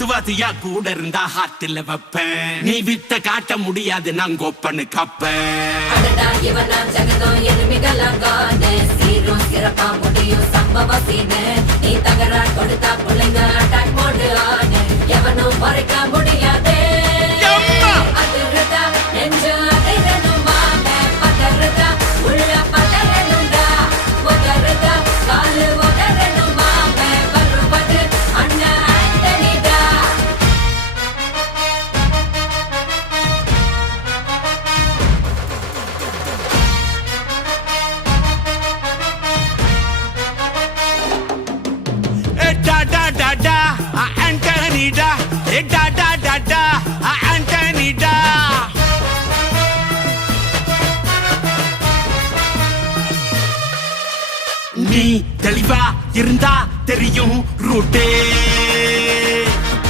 சுவாதியா கூட இருந்தா ஹார்ட்ல வைப்பேன் நீ வித்த காட்ட முடியாது நான் கோப்பனு கப்பேன் ஜகதம் எலுமிகளாங்கானே சீரும் சிறப்பா முடியும் சம்பவ சீனு நீ தகரா கொடுத்தா பிள்ளைங்க அட்டாக் மோடு ஆனு எவனும் மறைக்க முடியாதே அதிர்றதா நெஞ்சு அதிரணும் மாமே பதறதா உள்ள பதறணும்டா உதறதா காலு உதறணும் மாமே வருவது அண்ணன் ஆண்டனிடா Antonida, Antonida. நீ தெளிவா இருந்தா தெரியும் ரூட்டே